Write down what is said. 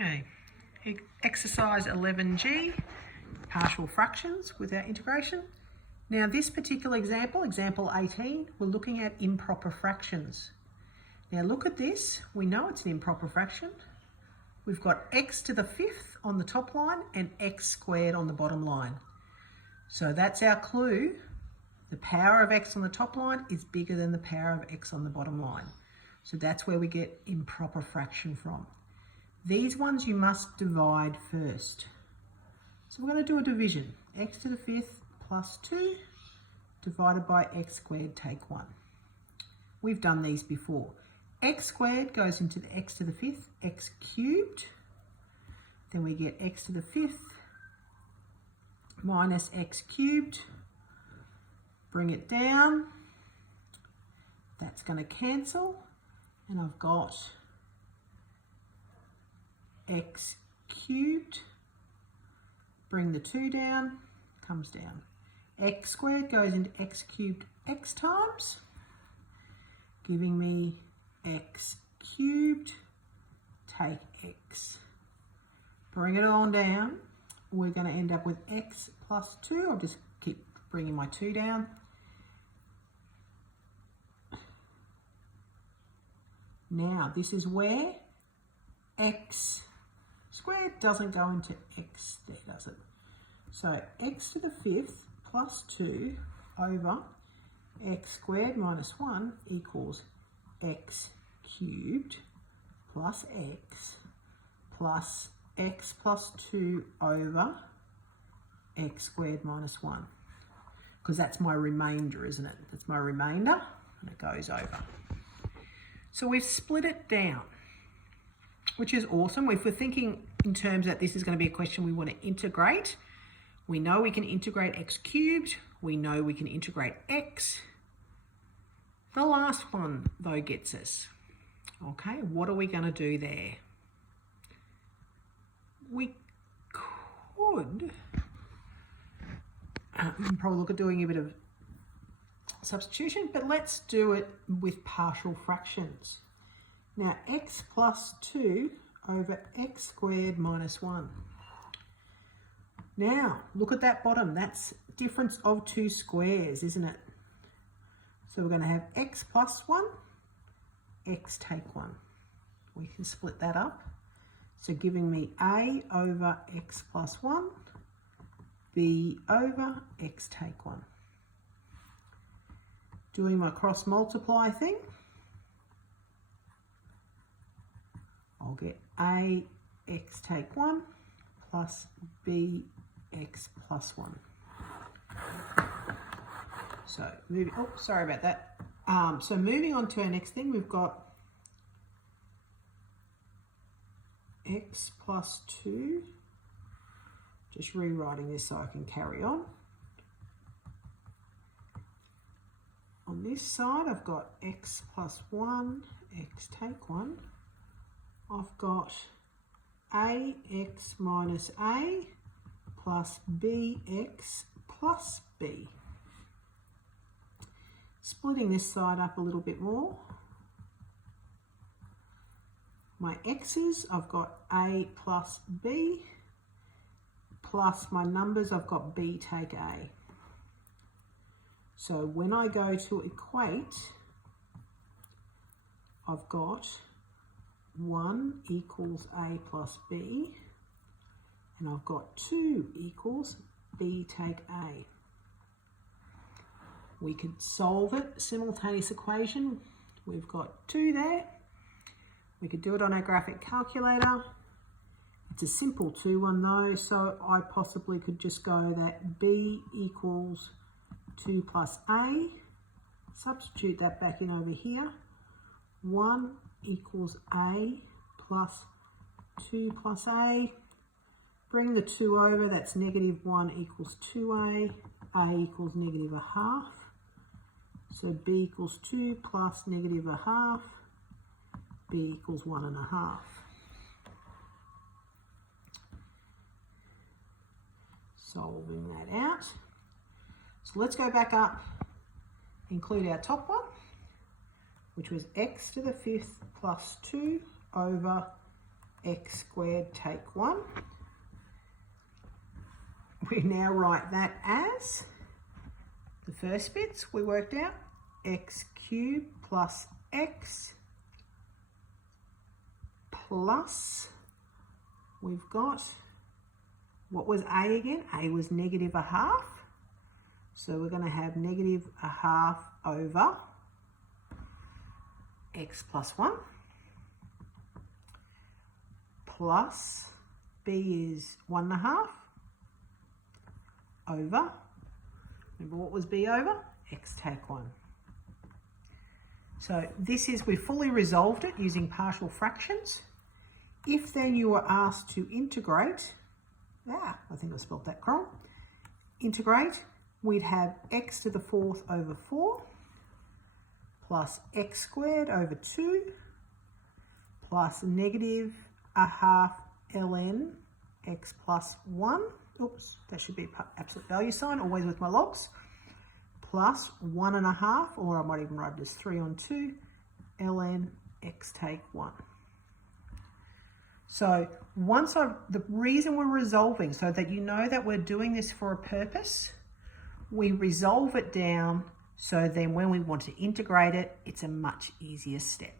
Okay, exercise 11G, partial fractions with our integration. Now this particular example, example 18, we're looking at improper fractions. Now look at this, we know it's an improper fraction. We've got x to the fifth on the top line and x squared on the bottom line. So that's our clue. The power of x on the top line is bigger than the power of x on the bottom line. So that's where we get improper fraction from. These ones you must divide first. So we're going to do a division. X to the fifth plus 2 divided by x squared, take 1. We've done these before. X squared goes into the x to the fifth, x cubed. Then we get x to the fifth minus x cubed. Bring it down. That's going to cancel. And I've got x cubed. Bring the 2 down, comes down. X squared goes into x cubed x times, giving me x cubed, take x. Bring it on down, we're going to end up with x plus 2. I'll just keep bringing my 2 down. Now this is where x squared doesn't go into x there, does it? So x to the fifth plus 2 over x squared minus 1 equals x cubed plus x plus 2 over x squared minus 1. Because that's my remainder, isn't it? That's my remainder, and it goes over. So we've split it down, which is awesome. If we're thinking in terms that this is going to be a question we want to integrate, we know we can integrate x cubed. We know we can integrate x. The last one, though, gets us. Okay, what are we going to do there? We could probably look at doing a bit of substitution, but let's do it with partial fractions. Now, x plus 2 over x squared minus 1. Now, look at that bottom. That's difference of 2 squares, isn't it? So we're going to have x plus 1, x take 1. We can split that up. So giving me a over x plus 1, b over x take 1. Doing my cross multiply thing, I'll get a x take 1 plus b x plus 1. So moving, oh, sorry about that. So moving on to our next thing, we've got x plus 2. Just rewriting this so I can carry on. On this side, I've got x plus 1, x take 1. I've got ax minus a plus bx plus b. Splitting this side up a little bit more. My x's, I've got a plus b, plus my numbers, I've got b take a. So when I go to equate, I've got 1 equals a plus b, and I've got 2 equals b take a. We could solve it, simultaneous equation. We've got 2 there. We could do it on our graphic calculator. It's a simple 2 one though, so I possibly could just go that b equals 2 plus a, substitute that back in over here. 1 equals a plus 2 plus a. Bring the 2 over, that's negative 1 equals 2a. A equals negative a half. So b equals 2 plus negative a half. B equals 1 1/2. Solving that out. So let's go back up, include our top one, which was x to the fifth plus 2 over x squared take 1. We now write that as the first bits we worked out, x cubed plus x plus, we've got, what was a again? A was negative a half. So we're going to have negative a half over x plus 1 plus b is 1.5 over, remember what was b over? X take 1. So this is, we fully resolved it using partial fractions. If then you were asked to integrate, I think I spelled that wrong, integrate, we'd have x to the 4th over 4 plus x squared over 2 plus negative a half ln x plus 1. Oops, that should be absolute value sign, always with my logs. Plus 1.5, or I might even write it as 3 on 2, ln x take 1. So the reason we're resolving, so that you know that we're doing this for a purpose, we resolve it down so then when we want to integrate it, it's a much easier step.